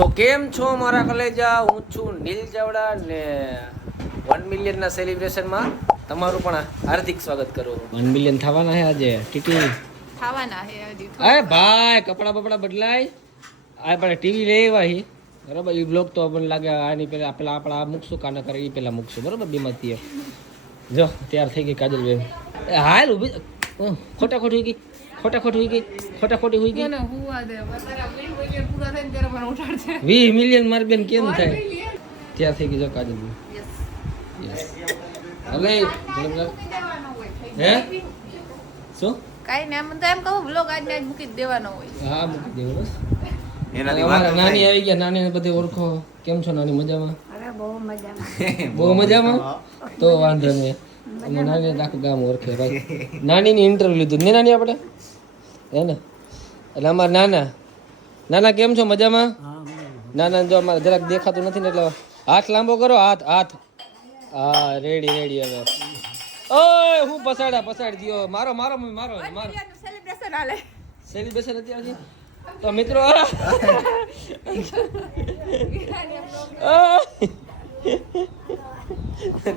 તો કેમ છો મારા કલેજા, હું છું નીલ ચાવડા ને 1 મિલિયનના સેલિબ્રેશનમાં તમારું પણ હાર્દિક સ્વાગત કરું. 1 મિલિયન થવાના છે આજે ટીટી ખાવાના હે હજી. અરે ભાઈ કપડા બપડા બદલાય આ પણ ટીવી લેવા હી બરાબર. એ બ્લોગ તો મને લાગે આની પેલા આપણે આ મૂકશું કાના કરે એ પેલા મૂકશું બરાબર. બેમાંથી જો તૈયાર થઈ ગઈ કાજલ બેન. હાલ ઊભી ખોટા ખોટી ગઈ હોઈ ગઈ. 20 મિલિયન મારી બેન કેમ થાય ત્યાં થઈ ગઈ જો કાજલ બેન. હલે હે શું કાઈ ને એમ તો એમ કહું બ્લોગ આજ ને આજ મૂકી જ દેવાનો હોય. હા મૂકી દેવો બસ. નાની આવી ગયા. નાની બધી ઓળખો. કેમ છો નાની? મજામાં? અરે બહુ મજામાં. બહુ મજામાં? તો વાંધો નહીં. અમે નાની આખું ગામ ઓળખે ભાઈ. નાનીની ઇન્ટરવ્યુ લીધું ને નાની આપણે હે ને. એટલે અમારા નાના કેમ છો? મજામાં? નાના જો અમારે જરાક દેખાતું નથી ને એટલે હાથ લાંબો કરો. હાથ હા રેડી હવે. ઓય હું પસાડી દયો. મારો સેલિબ્રેશન હાલે. સેલિબ્રેશન અત્યારે તો મિત્રો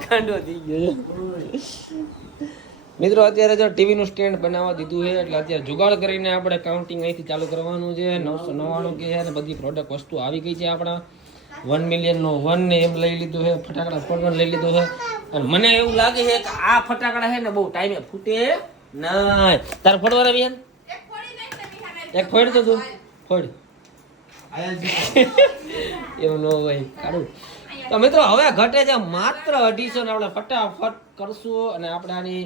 કાંડો થઈ ગયો મિત્રો. અત્યારે જો ટીવી નું સ્ટેન્ડ બનાવવા દીધું છે એટલે અત્યારે જુગાડ કરીને આપણે કાઉન્ટિંગ અહીંથી ચાલુ કરવાનું છે. 999 કે છે અને બધી પ્રોડક્ટ વસ્તુ આવી ગઈ છે. આપણા 1 મિલિયન નો 1 ને એમ લઈ લીધું છે. ફટાકડા ફોડવાનું લઈ લીધું છે. અને મને એવું લાગે છે કે આ ફટાકડા છે ને બહુ ટાઈમે ફૂટે નહીં. તારે ફોડવાના બી એક ફોડ તો તું ફોડ એવું ન હોય કાઢું. તો મિત્રો હવે ઘટે છે માત્ર 250 ને આપણે ફટાફટ કરશું અને આપણે આની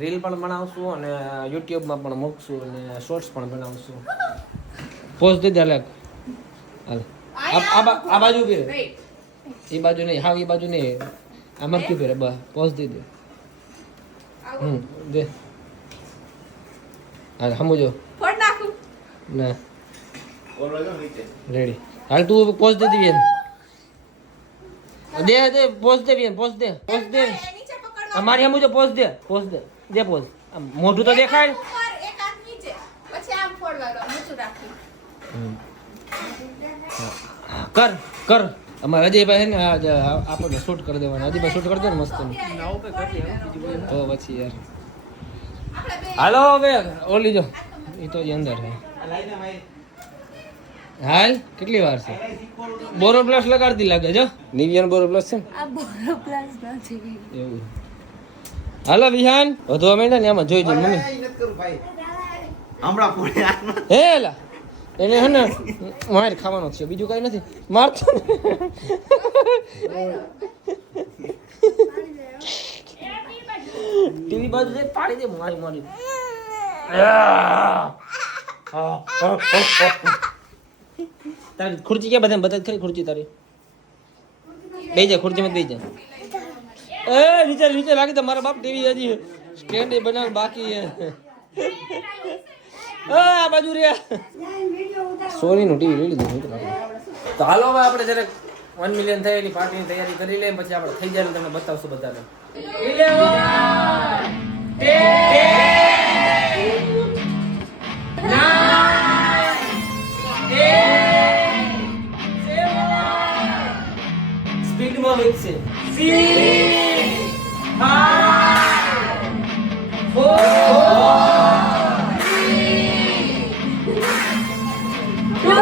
રીલ પણ બનાવશું અને યુટ્યુબમાં પણ મૂકશું અને શોર્ટ્સ પણ બનાવશું. પોઝ દે દે હાલ આ બાજુ કે એ બાજુ નહીં. હા એ બાજુ નહીં. આમાં ક્યું કરે બસ પોઝ દે દે દે હાલ સમજો ફોડ નાખું ના રેડી. હાલ તું પોઝ દે બેન. દે પોઝ દે બેન. પોઝ દે નીચે પકડો. અમારી સમજો પોઝ દે પોઝ. મોઢું તો દેખાય. એક હાથ નીચે પછી આમ ફોડવાનો ઊંચું રાખી. કર અમારે અજયભાઈ ને આપણને શૂટ કરી દેવાનું. અજયભાઈ શૂટ કરી દે ને મસ્ત તો પછી યાર હાલો હવે ઓલી જો એ તો અંદર છે. હાલ કેટલી વાર છે? બોરો પ્લસ લગાડતી લાગે જો. નિવિયન બોરો પ્લસ છે ને આ બોરો પ્લસ નથી એવું. હાલો વિહાન વધવા માંડ્યા ને આમાં જોઈ મમ્મી હે લા એને હે ને માર ખાવાનો છે બીજું કઈ નથી. મારતો ટીવી બાજુ દે પાડી દે મારી તારી ખુરચી ક્યાં બધા ખરી ખુરચી તારી બેહી જા. ખુરચીમાં બેહી જા. એ નીચે લાગી તો મારા બાપ ટીવી હજી સ્ટેન્ડ બનાવ બાકી હે. આ બાજુ રે સોની નું ટીવી લઈ લીધું. તો હાલો હવે આપણે જયારે 1 મિલિયન થાય એની પાર્ટીની તૈયારી કરી લઈએ પછી આપણે થઈ જાય તમને બતાવશું બધાને. 11 સ્પીડમાં વેચશે 6 5 4 આ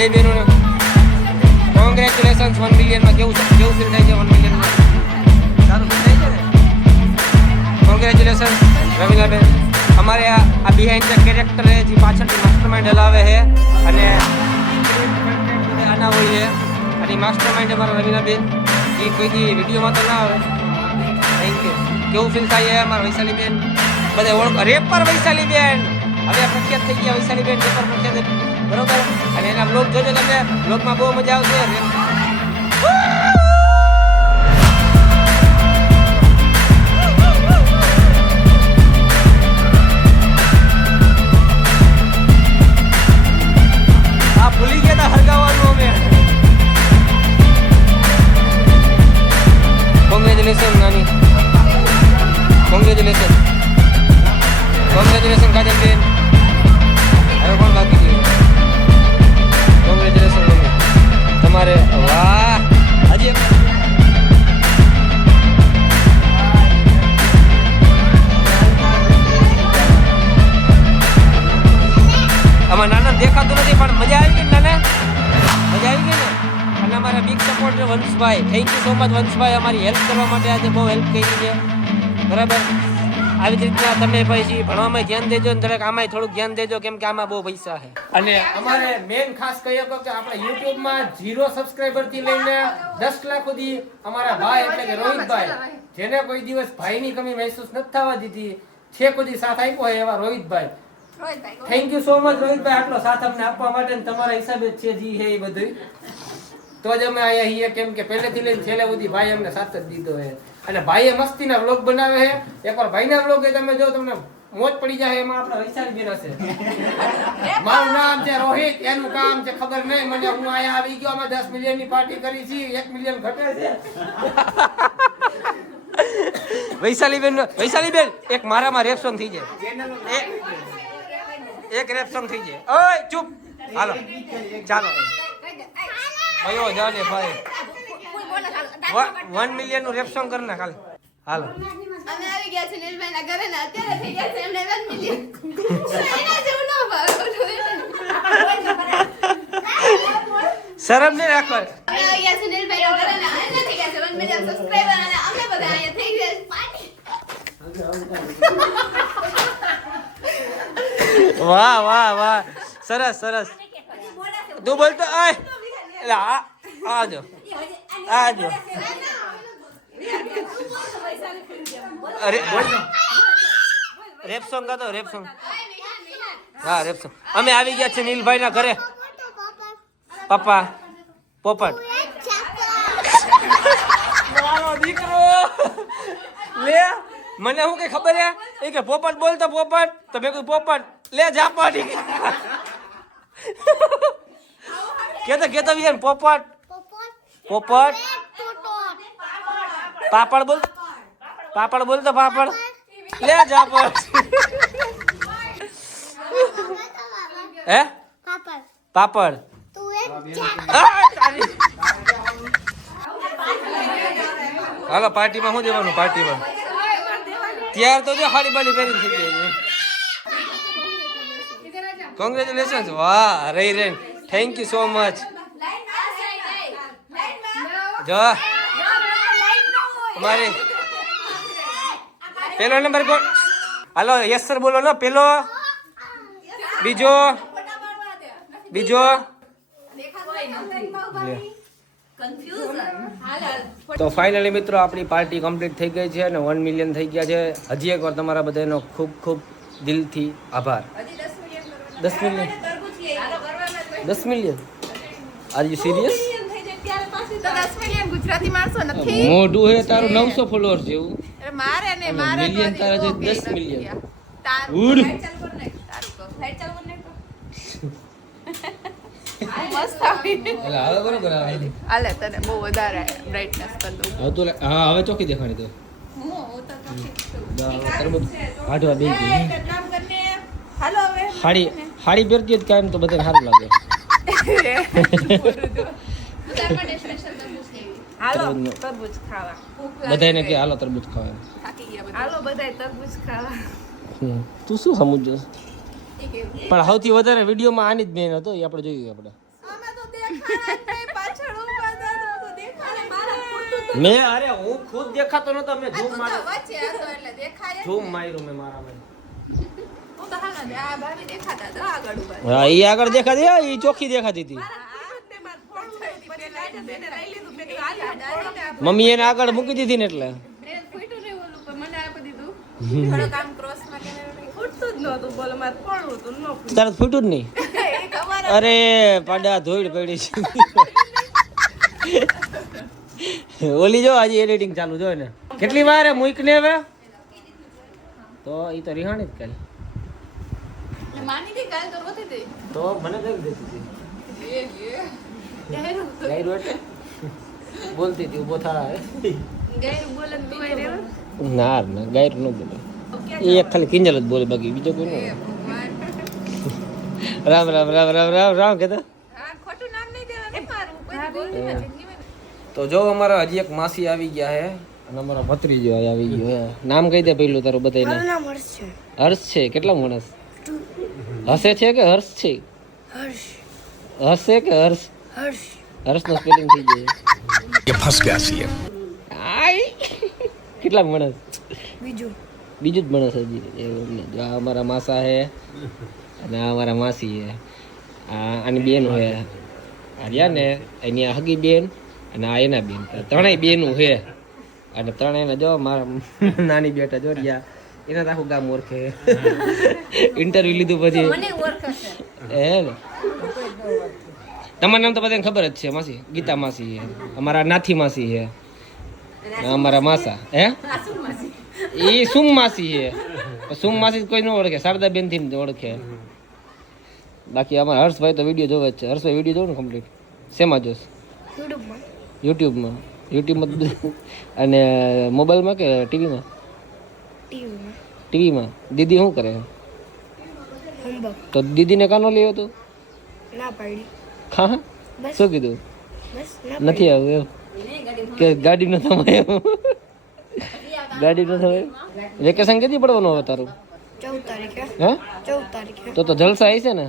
બે બહેનોને કોંગ્રેચ્યુલેશન્સ 1 મિલિયનમાં. કેવું ફીલ થાય છે 1 મિલિયનમાં? સારું ફીલ થાય છે ને? કોંગ્રેચ્યુલેશન્સ રવીનાબેન. અમારે આ બિહાઇન્ડ ધ કેરેક્ટર છે જે પાછળથી માસ્ટરમાઇન્ડ હલાવે છે અને આના હોય છે અને માસ્ટરમાઇન્ડ અમારા રવીનાબેન એ કોઈ દી વિડીયોમાં તો ના આવે. Thank you. કેવું ફીલ થાય છે અમારા વૈશાલીબેન? બધા ઓળખ રેપર વૈશાલીબેન હવે પ્રખ્યાત થઈ ગયા. વૈશાલીબેન રેપર પ્રખ્યાત બરોબર. અને એના બ્લોગ જોજો તમે. બ્લોગમાં બહુ મજા આવશે. આ ભૂલી ગયા હતા હરગાવાનું અમે. કોંગ્રેચ્યુલેશન નાની. કોંગ્રેચ્યુલેશન. કોંગ્રેચ્યુલેશન કાજલબેન. હવે કોણ બાકી છે? કોંગ્રેચ્યુલેશન તમારે. વાહ હજી આમાં નાના દેખાતું નથી પણ મજા આવી ગઈ ને નાના? મજા આવી ગઈ ને? અને અમારા બિગ સપોર્ટર વંશભાઈ, થેન્ક યુ સો મચ વંશભાઈ, અમારી હેલ્પ કરવા માટે આજે બહુ હેલ્પ કરી છે. બરાબર. આવી જ રીતના તમે પછી ભણવામાં ધ્યાન દેજો ને દરેક આમાં થોડુંક ધ્યાન દેજો કેમ કે આમાં બહુ પૈસા છે. અને અમારે મેન ખાસ કહી શકો કે આપણે યુટ્યુબમાં 0 સબસ્ક્રાઇબર થી લઈને 10 લાખ સુધી અમારા ભાઈ એટલે કે રોહિતભાઈ, જેને કોઈ દિવસ ભાઈની કમી મહેસૂસ નથી થવા દીધી, છે કોઈ સાથ આપ્યો હોય એવા રોહિતભાઈ. થેન્ક યુ સો મચ રોહિતભાઈ, આટલો સાથ અમને આપવા માટે ને તમારા હિસાબે જ છે જી હે એ બધું. તો જ અમે અહીંયા છીએ કેમ કે પહેલેથી લઈને છેલ્લે સુધી ભાઈ અમને સાથ જ દીધો છે. અને ભાઈએ મસ્તીના વ્લોગ બનાવે છે. એકવાર ભાઈના વ્લોગ એ તમે જો તમને મોજ પડી જાય. એમાં આપણા વૈશાલીબેન હશે. મારું નામ છે રોહિત, એનું કામ છે ખબર નહીં મને. હું અહીંયા આવી ગયો, અમે 10 મિલિયનની પાર્ટી કરી છે, 1 મિલિયન ઘટે છે. વૈશાલીબેન એક મારામાં રેપ સોંગ થઈ જાય. એક રેપ સોંગ થઈ જાય. ઓય ચૂપ. હાલો ચાલો ભાઈઓ જાને ભાઈ 1 મિલિયન નું રેપ સોંગ કર ના કાલે. હાલો અમે આવી ગયા છે નીલભાઈના ઘરે ને અત્યારે થઈ ગયા છે એમને 1 મિલિયન. એના જેવું ન ભાવે. શરમ નહીં રાખો. અમે આવી ગયા છે નીલભાઈના ઘરે ને એને થઈ ગયા છે 1 મિલિયન સબસ્ક્રાઇબર અને અમે બધા અહીંયા થઈ ગયા છે પાર્ટી. વાહ વાહ વાહ, સરસ સરસ. તું બોલતો આય આજો આજો. અરે રેપ સોંગ ગાતો, રેપ સોંગ. હા રેપ સોંગ. અમે આવી ગયા છે નીલભાઈ ના ઘરે. પપ્પા પોપટ મારો દીકરો લે. મને શું કઈ ખબર હે એ કે પોપટ બોલતો પોપટ, તો મેં કીધું પોપટ લે જા પાડી. કેતો વિયન પોપટ પોપટ પાપડ બોલ, પાપડ બોલતો પાપડ લે જા પાડ. હે પાપડ હાલો પાર્ટીમાં શું દેવાનું? પાર્ટીમાં ત્યાર તો જો હાડી બાડી પહેરી થઈ ગઈ. કોંગ્રેચ્યુલેશન. વાહ રહી રહી. Thank you so much. જો અમારી પેલો નંબર કોણ? હાલો યસ સર બોલો ને. પેલો બીજો બીજો. તો ફાઇનલી મિત્રો આપણી પાર્ટી કમ્પ્લીટ થઈ ગઈ છે અને 1 મિલિયન થઈ ગયા છે. હજી એકવાર તમારા બધાનો ખૂબ ખૂબ દિલથી આભાર. 10 million 10 million are you serious? તો 10 મિલિયન ગુજરાતી માણસો નથી. મોઢું હે તારું 900 ફોલોઅર્સ જેવું. અરે મારે ને મારે મિલિયન તારા જે 10 મિલિયન. તારું ઉડ. મસ્ત આવી. એટલે હવે બરોબર આવે. આલે તને બહુ વધારે બ્રાઇટનેસ કરી દઉં. હવે તો હા હવે ચોકી દેખાણી તો. હું તો તરબૂચ કાઢવા બે ગઈ. કામ કરને. હાલો હવે હાડી પહેરતી જ કાયમ તો બધાને સારું લાગે. હાલો તરબૂચ ખાવા. બધાને કે હાલો તરબૂચ ખાવા. થાકી ગયા બધા. હાલો બધાય તરબૂચ ખાવા. તું શું સમજો? પણ સૌથી વધારે વિડીયોમાં આની જ મેન હતો એ આપણે જોયું આપણે. અમે તો પાછળ ઊભા હતા તો દેખાડે મારા મેં અરે હું ખુદ દેખાતો નતો મેં ઝૂમ માર્યું વચ્ચે હતો એટલે દેખાય ઝૂમ માર્યું મેં મારામાં હું તો હાલ ને આ ભાભી દેખાતા હતા આગળ ઊભા હા ઈ આગળ દેખાતી ઈ ચોખ્ખી દેખાતી હતી મમ્મી એને આગળ મૂકી દીધી ને એટલે બ્રેક ફૂટ્યું ને ઓલું પણ મને આપી દીધું થોડું કામ ક્રોસ માં કે ફૂટતું જ નહોતું બોલો માર પડવું હતું ન તારે ફૂટ્યું જ નહીં ખબર અરે પાડા ધોઈડ પડી છે ઓલી જો આજે એડિટિંગ ચાલુ જો ને કેટલી વાર હે મૂક ને હવે તો ઈ તો રિહાણી જ કાલ માની દી કાલ તો રોતી હતી તો મને કરી દેતી હતી ગેરું ગાયરો એટલે બોલતી હતી ઉભો થા ગેરું બોલે તું એ રેવ ના ના ગાયરો ન બોલે એ એક ખાલી કિંજલ જ બોલે બાકી બીજો કોઈ ન રામ રામ રામ રામ રામ રામ કહેતો હા ખોટું નામ નહીં દેવાનું મારું કોઈ બોલતી જિંદગીમાં તો જો અમારા હજી એક માસી આવી ગયા હે અને અમારા ભત્રીજો આવી ગયો હે નામ કહી દે પેલું તારું બધાને નામ હર્ષ છે. હર્ષ છે કેટલા માણસ હસે છે કે હર્ષ છે હર્ષ હસે કે હર્ષ હર્ષ હર્ષ નો સ્પેલિંગ થઈ જાય ये फंस गया सीएम આય કેટલા માણસ બીજું બીજું જ માણસ હજી એવું નહીં. જો આ અમારા માસા હે અને આ અમારા માસી હે આ આની બેન હે આ રહ્યા ને એની આ હગી બેન અને આ એના બેન ત્રણેય બેનું હે અને ત્રણેયને જો મારા નાની બેટા જો રહ્યા એના તો આખું ગામ ઓળખે ઇન્ટરવ્યુ લીધું પછી મને ઓળખશે હે ને તમારું નામ તો બધાને ખબર જ છે માસી ગીતા માસી હે અમારા નાથી માસી હે અમારા માસા હે એ સુમ માસી હે સુમ માસી કોઈ ન ઓળખે શારદા બેન થી ઓળખે બાકી અમારા હર્ષભાઈ તો વિડીયો જોવે જ છે હર્ષભાઈ વિડીયો જોવે ને કમ્પ્લીટ શેમાં જોશ યુટ્યુબમાં યુટ્યુબમાં અને મોબાઈલમાં કે ટીવીમાં ટીવીમાં ટીવીમાં દીદી શું કરે હોમવર્ક તો દીદીને કાનો લેવો તું ના પાડી હા બસ શું કીધું બસ ના નથી આવ્યું એમ કે ગાડી ન થવાય એમ ગાડી ન થવાય વેકેશન કેદી પડવાનું હવે તારું 14 તારીખે હે 14 તારીખે તો જલસા આવી છે ને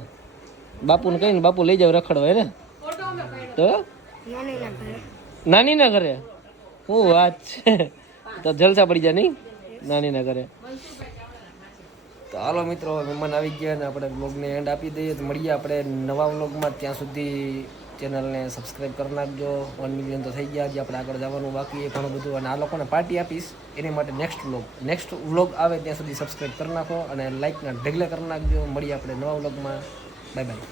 બાપુને કહીને બાપુ લઈ જાવ રખડવા ને તો નાની ના ઘરે નાની ના ઘરે શું વાત છે તો જલસા પડી જાય નહીં નાની ના ઘરે તો હાલો મિત્રો મહેમાન આવી ગયા ને આપણે વ્લોગને એન્ડ આપી દઈએ તો મળીએ આપણે નવા વ્લોગમાં ત્યાં સુધી ચેનલને સબસ્ક્રાઈબ કરી નાખજો 1 મિલિયન તો થઈ ગયા હજી આપણે આગળ જવાનું બાકી એ ઘણું બધું અને આ લોકોને પાર્ટી આપીશ એની માટે નેક્સ્ટ વ્લોગ આવે ત્યાં સુધી સબસ્ક્રાઈબ કરી નાખો અને લાઇકના ઢગલે કરી નાખજો મળીએ આપણે નવા વ્લોગમાં બાય બાય